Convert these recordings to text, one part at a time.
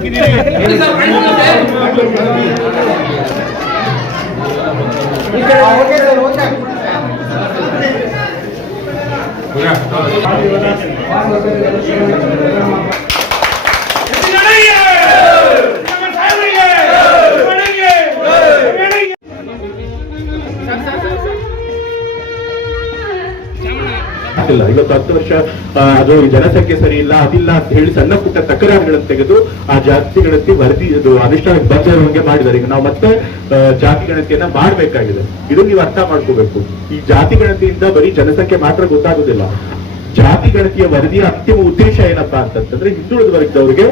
ಹೆಸರು ಇಲ್ಲ ಇವತ್ತು ಹತ್ತು ವರ್ಷ ಅದು ಜನಸಂಖ್ಯೆ ಸರಿ ಇಲ್ಲ, ಅದಿಲ್ಲ ಅಂತ ಹೇಳಿ ಸಣ್ಣ ಪುಟ್ಟ ತಕರಾರುಗಳನ್ನು ತೆಗೆದು ಆ ಜಾತಿ ಗಣತಿ ವರದಿ, ಇದು ಅನುಷ್ಠಾನಕ್ಕೆ ಬಂದಿರುವಂಗೆ ಮಾಡಿದ್ದಾರೆ. ಈಗ ನಾವು ಮತ್ತೆ ಜಾತಿ ಗಣತಿಯನ್ನ ಮಾಡಬೇಕಾಗಿದೆ. ಇದು ನೀವು ಅರ್ಥ ಮಾಡ್ಕೋಬೇಕು. ಈ ಜಾತಿ ಗಣತಿಯಿಂದ ಬರೀ ಜನಸಂಖ್ಯೆ ಮಾತ್ರ ಗೊತ್ತಾಗೋದಿಲ್ಲ. ಜಾತಿ ಗಣತಿಯ ವರದಿಯ ಅಂತಿಮ ಉದ್ದೇಶ ಏನಪ್ಪಾ ಅಂತಂದ್ರೆ ಹಿಂದುಳಿದ ವರ್ಗದವರಿಗೆ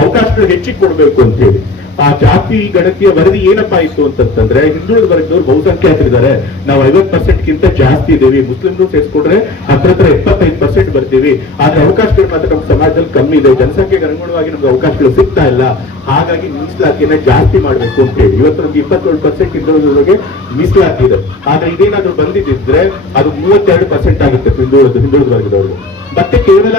ಅವಕಾಶಗಳು ಹೆಚ್ಚಿಗೆ ಕೊಡಬೇಕು ಅಂತ ಹೇಳಿ. ಆ ಜಾತಿ ಗಣತಿಯ ವರದಿ ಏನಪ್ಪಾ ಇತ್ತು ಅಂತಂತಂದ್ರೆ ಹಿಂದುಳಿದ ವರ್ಗದವರು ಬಹುಸಂಖ್ಯಾತರಿದ್ದಾರೆ. ನಾವು ಐವತ್ ಪರ್ಸೆಂಟ್ ಗಿಂತ ಜಾಸ್ತಿ ಇದ್ದೀವಿ. ಮುಸ್ಲಿಮ್ರು ಸೇರಿಸ್ಕೊಂಡ್ರೆ ಹತ್ರ ಹತ್ರ ಎಪ್ಪತ್ತೈದು ಪರ್ಸೆಂಟ್ ಬರ್ತೀವಿ. ಆದ್ರೆ ಅವಕಾಶಗಳು ಮಾತ್ರ ನಮ್ಮ ಸಮಾಜದಲ್ಲಿ ಕಮ್ಮಿ ಇದೆ. ಜನಸಂಖ್ಯೆಗೆ ಅನುಗುಣವಾಗಿ ನಮ್ಗೆ ಅವಕಾಶಗಳು ಸಿಗ್ತಾ ಇಲ್ಲ. ಹಾಗಾಗಿ ಮೀಸಲಾತಿಯನ್ನ ಜಾಸ್ತಿ ಮಾಡಬೇಕು ಅಂತ ಹೇಳಿ. ಇವತ್ತು ನಮ್ಗೆ ಇಪ್ಪತ್ತೇಳು ಪರ್ಸೆಂಟ್ ಹಿಂದುಳಿದವರಿಗೆ ಮೀಸಲಾತಿ ಇದೆ. ಆದ್ರೆ ಇದೇನಾದ್ರೂ ಬಂದಿದ್ದಿದ್ರೆ ಅದು ಮೂವತ್ತೆರಡು ಪರ್ಸೆಂಟ್ ಆಗುತ್ತೆ ಹಿಂದುಳಿದ ಹಿಂದುಳಿದ ವರ್ಗದವರು ಮತ್ತೆ ಕೇವಲ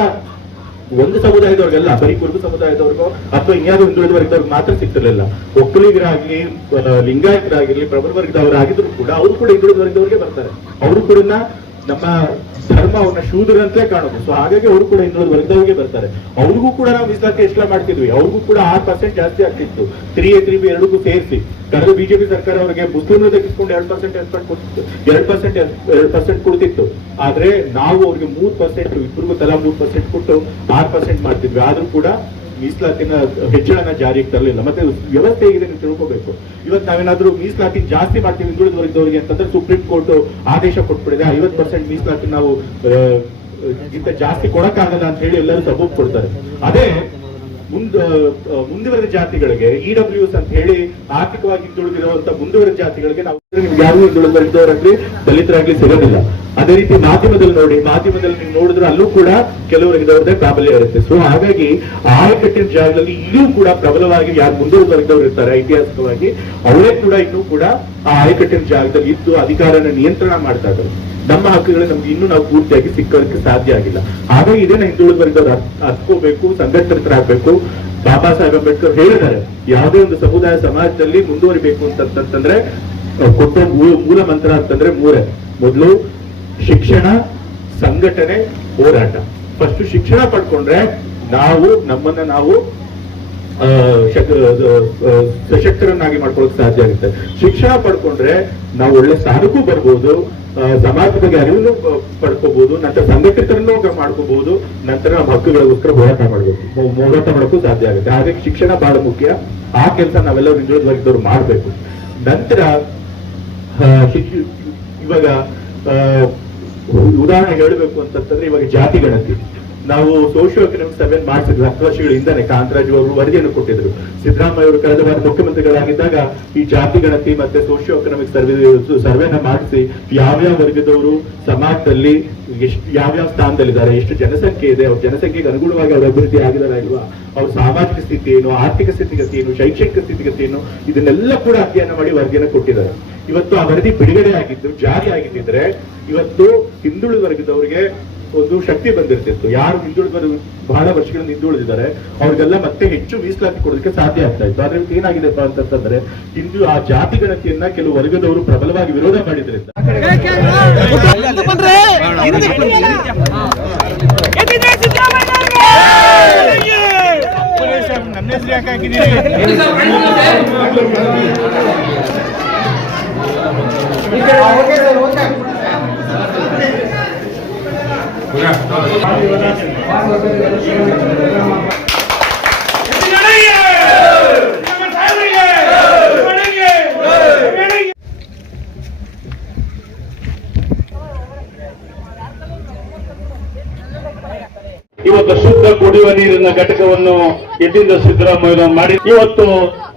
ಒಂದು ಸಮುದಾಯದವ್ರಿಗೆಲ್ಲ, ಬರೀ ಕುರುಬು ಸಮುದಾಯದವ್ರಿಗೋ ಅಥವಾ ಇನ್ಯಾವುದೋ ಹಿಂದುಳಿದ ವರ್ಗದವ್ರಿಗೆ ಮಾತ್ರ ಸಿಗ್ತಿರ್ಲಿಲ್ಲ. ಒಕ್ಕಲಿಗರಾಗಿ ಲಿಂಗಾಯತರಾಗಿರ್ಲಿ ಪ್ರಬಲ ವರ್ಗದವರಾಗಿದ್ರು ಕೂಡ, ಅವರು ಕೂಡ ಹಿಂದುಳಿದ ವರ್ಗದವ್ರಿಗೆ ಬರ್ತಾರೆ. ಅವರು ಕೂಡ ನಮ್ಮ ಧರ್ಮ ಅವ್ರನ್ನ ಶೂದ್ರಂತೆ ಕಾಣೋದು. ಸೊ ಹಾಗಾಗಿ ಅವರು ಕೂಡ ಇನ್ನೊಂದು ವರ್ಗದವರಿಗೆ ಬರ್ತಾರೆ. ಅವ್ರಿಗೂ ಕೂಡ ನಾವು ಮೀಸಲಾತಿ ಎಷ್ಟಲ ಮಾಡ್ತಿದ್ವಿ. ಅವ್ರಿಗೂ ಕೂಡ ಆರ್ ಪರ್ಸೆಂಟ್ ಜಾಸ್ತಿ ಆಗ್ತಿತ್ತು. ತ್ರೀ ಎ ತ್ರೀ ಬಿ ಎರಡಕ್ಕೂ ಸೇರಿಸಿ. ಕಳೆದ ಬಿಜೆಪಿ ಸರ್ಕಾರ ಅವರಿಗೆ ಮುಸ್ಲಿಮ್ರು ತೆಗೆಸ್ಕೊಂಡು ಎರಡು ಪರ್ಸೆಂಟ್ ಎರಡು ಪರ್ಸೆಂಟ್ ಎರಡು ಪರ್ಸೆಂಟ್ ಕೊಡ್ತಿತ್ತು. ಆದ್ರೆ ನಾವು ಅವ್ರಿಗೆ ಮೂರು ಪರ್ಸೆಂಟ್ ಇಬ್ಬರಿಗೂ ತಲಾ ಮೂರು ಪರ್ಸೆಂಟ್ ಕೊಟ್ಟು ಆರು ಪರ್ಸೆಂಟ್ ಮಾಡ್ತಿದ್ವಿ. ಆದ್ರೂ ಕೂಡ ಮೀಸಲಾತಿನ ಹೆಚ್ಚಳನ ಜಾರಿಗೆ ತರಲಿಲ್ಲ. ಮತ್ತೆ ವ್ಯವಸ್ಥೆ ಹೇಗಿದೆ ನೀವು ತಿಳ್ಕೋಬೇಕು. ಇವತ್ತು ನಾವೇನಾದ್ರೂ ಮೀಸಲಾತಿ ಜಾಸ್ತಿ ಮಾಡ್ತೀವಿ ಹಿಂದುಳಿದ ವರ್ಗದವರಿಗೆ ಅಂತಂದ್ರೆ ಸುಪ್ರೀಂ ಕೋರ್ಟ್ ಆದೇಶ ಕೊಟ್ಬಿಡಿದೆ ಐವತ್ ಪರ್ಸೆಂಟ್ ಮೀಸಲಾತಿ ನಾವು ಗಿಂತ ಜಾಸ್ತಿ ಕೊಡಕ್ಕಾಗಲ್ಲ ಅಂತ ಹೇಳಿ ಎಲ್ಲರೂ ಸಬೂಬ್ ಕೊಡ್ತಾರೆ ಅದೇ ಮುಂದ ಮುಂದುವರೆದ ಜಾತಿಗಳಿಗೆ ಇಡಬ್ಲ್ಯೂಸ್ ಡಬ್ಲ್ಯೂಸ್ ಅಂತ ಹೇಳಿ ಆರ್ಥಿಕವಾಗಿ ಹಿಂದುಳಿದಿರುವಂತಹ ಮುಂದುವರೆದ ಜಾತಿಗಳಿಗೆ ನಾವು ನಿಮ್ಗೆ ಯಾರು ದಲಿತರಾಗ್ಲಿ ಸಿಗೋದಿಲ್ಲ. ಅದೇ ರೀತಿ ಮಾಧ್ಯಮದಲ್ಲಿ ನೋಡಿ, ಮಾಧ್ಯಮದಲ್ಲಿ ನೀವು ನೋಡಿದ್ರೆ ಅಲ್ಲೂ ಕೂಡ ಕೆಲವರಿಗಿದವ್ರದ್ದೇ ಪ್ರಾಬಲ್ಯ ಇರುತ್ತೆ. ಸೊ ಹಾಗಾಗಿ ಆಯಕಟ್ಟಿನ ಜಾಗದಲ್ಲಿ ಇಲ್ಲೂ ಕೂಡ ಪ್ರಬಲವಾಗಿ ಯಾರು ಮುಂದುವರೆದವರು ಇರ್ತಾರೆ, ಐತಿಹಾಸಿಕವಾಗಿ, ಅವರೇ ಕೂಡ ಇನ್ನೂ ಕೂಡ ಆ ಆಯಕಟ್ಟಿನ ಜಾಗದಲ್ಲಿ ಇದ್ದು ಅಧಿಕಾರನ ನಿಯಂತ್ರಣ ಮಾಡ್ತಾ ಇದ್ದಾರೆ. ನಮ್ಮ ಹಕ್ಕುಗಳು ನಮ್ಗೆ ಇನ್ನೂ ನಾವು ಪೂರ್ತಿಯಾಗಿ ಸಿಕ್ಕೋದಕ್ಕೆ ಸಾಧ್ಯ ಆಗಿಲ್ಲ. ಹಾಗಾಗಿ ಇದನ್ನ ಹಿಂದುಳಿದ ವರ್ಗದವ್ರು ಹತ್ಕೋಬೇಕು ಸಂಘಟಿತರಾಗಬೇಕು ಬಾಬಾ ಸಾಹೇಬ್ ಅಂಬೇಡ್ಕರ್ ಹೇಳಿದ್ದಾರೆ, ಯಾವುದೇ ಒಂದು ಸಮುದಾಯ ಸಮಾಜದಲ್ಲಿ ಮುಂದುವರಿಬೇಕು ಅಂತಂತಂದ್ರೆ ಕೊಟ್ಟ ಮೂಲ ಮಂತ್ರ ಅಂತಂದ್ರೆ ಮೂರೇ. ಮೊದಲು ಶಿಕ್ಷಣ, ಸಂಘಟನೆ, ಹೋರಾಟ. ಫಸ್ಟ್ ಶಿಕ್ಷಣ ಪಡ್ಕೊಂಡ್ರೆ ನಾವು, ನಮ್ಮನ್ನ ನಾವು ಸಶಕ್ತರನ್ನಾಗಿ ಮಾಡ್ಕೊಳ್ಳೋಕೆ ಸಾಧ್ಯ ಆಗುತ್ತೆ. ಶಿಕ್ಷಣ ಪಡ್ಕೊಂಡ್ರೆ ನಾವು ಒಳ್ಳೆ ಸ್ಥಾನಕ್ಕೂ ಬರ್ಬೋದು ಸಮಾಜದ ಬಗ್ಗೆ ಅರಿವನ್ನು ಪಡ್ಕೋಬಹುದು ನಂತರ ಸಂಘಟಿತರನ್ನು ಮಾಡ್ಕೋಬಹುದು ನಂತರ ನಮ್ಮ ಹಕ್ಕುಗಳಿಗೋಸ್ಕರ ಹೋರಾಟ ಮಾಡಬೇಕು. ಹೋರಾಟ ಮಾಡೋಕ್ಕೂ ಸಾಧ್ಯ ಆಗುತ್ತೆ. ಹಾಗಾಗಿ ಶಿಕ್ಷಣ ಬಹಳ ಮುಖ್ಯ. ಆ ಕೆಲಸ ನಾವೆಲ್ಲರೂ ಹಿಂದುಳಿದ ವರ್ಗದವ್ರು ಮಾಡಬೇಕು. ನಂತರ ಇವಾಗ ಉದಾಹರಣೆ ಹೇಳಬೇಕು ಅಂತಂತಂದ್ರೆ ಇವಾಗ ಜಾತಿ ಗಣತಿ ನಾವು ಸೋಷಿಯೋ ಎಕನಾಮಿಕ್ ಸರ್ವೆ ಮಾಡಿಸಿದ್ವಿ ಹತ್ತು ವರ್ಷಗಳ ಹಿಂದನೆ. ಕಾಂತರಾಜು ಅವರು ವರದಿಯನ್ನು ಕೊಟ್ಟಿದ್ರು. ಸಿದ್ದರಾಮಯ್ಯ ಅವರು ಕಳೆದ ಬಾರಿ ಮುಖ್ಯಮಂತ್ರಿಗಳಾಗಿದ್ದಾಗ ಈ ಜಾತಿ ಗಣತಿ ಮತ್ತೆ ಸೋಷಿಯೋ ಎಕನಾಮಿಕ್ ಸರ್ವೆ ಸರ್ವೆನ ಮಾಡಿಸಿ ಯಾವ್ಯಾವ ವರ್ಗದವರು ಸಮಾಜದಲ್ಲಿ ಎಷ್ಟು ಯಾವ್ಯಾವ ಸ್ಥಾನದಲ್ಲಿದ್ದಾರೆ, ಎಷ್ಟು ಜನಸಂಖ್ಯೆ ಇದೆ, ಅವ್ರ ಜನಸಂಖ್ಯೆಗೆ ಅನುಗುಣವಾಗಿ ಅವ್ರ ಅಭಿವೃದ್ಧಿ ಆಗಿದಾರ ಇಲ್ವಾ ಅವ್ರ ಸಾಮಾಜಿಕ ಸ್ಥಿತಿ ಏನು, ಆರ್ಥಿಕ ಸ್ಥಿತಿಗತಿ ಏನು, ಶೈಕ್ಷಣಿಕ ಸ್ಥಿತಿಗತಿ ಏನು, ಇದನ್ನೆಲ್ಲ ಕೂಡ ಅಧ್ಯಯನ ಮಾಡಿ ವರದಿಯನ್ನು ಕೊಟ್ಟಿದ್ದಾರೆ. ಇವತ್ತು ಆ ವರದಿ ಬಿಡುಗಡೆ ಆಗಿದ್ದು ಜಾರಿ ಆಗಿದ್ದಿದ್ರೆ ಇವತ್ತು ಹಿಂದುಳಿದ ವರ್ಗದವರಿಗೆ ಒಂದು ಶಕ್ತಿ ಬಂದಿರ್ತಿತ್ತು ಯಾರು ಹಿಂದುಳಿದ ಬಹಳ ವರ್ಷಗಳಿಂದ ಹಿಂದುಳಿದಿದ್ದಾರೆ ಅವ್ರಿಗೆಲ್ಲ ಮತ್ತೆ ಹೆಚ್ಚು ಮೀಸಲಾತಿ ಕೊಡೋದಕ್ಕೆ ಸಾಧ್ಯ ಆಗ್ತಾ ಇತ್ತು ಆದ್ರೆ ಏನಾಗಿದೆ ಏನಾಗಿದೆಪ್ಪ ಅಂತಂದ್ರೆ ಹಿಂದೂ ಆ ಜಾತಿ ಗಣತಿಯನ್ನ ಕೆಲವು ವರ್ಗದವರು ಪ್ರಬಲವಾಗಿ ವಿರೋಧ ಮಾಡಿದ್ರಿಂದ ನನ್ನ ಹೆಸರು ಯಾಕೆ ಇವತ್ತು ಶುದ್ಧ ಕುಡಿಯುವ ನೀರಿನ ಘಟಕವನ್ನು ಯತೀಂದ್ರ ಸಿದ್ದರಾಮಯ್ಯ ಮಾಡಿ ಇವತ್ತು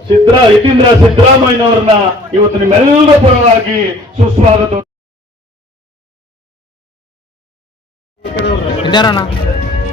ಸಿದ್ದರಾ ಯತೀಂದ್ರ ಸಿದ್ದರಾಮಯ್ಯವರನ್ನ ಇವತ್ತು ನಿಮ್ಮೆಲ್ಲರ ಪರವಾಗಿ ಸುಸ್ವಾಗತ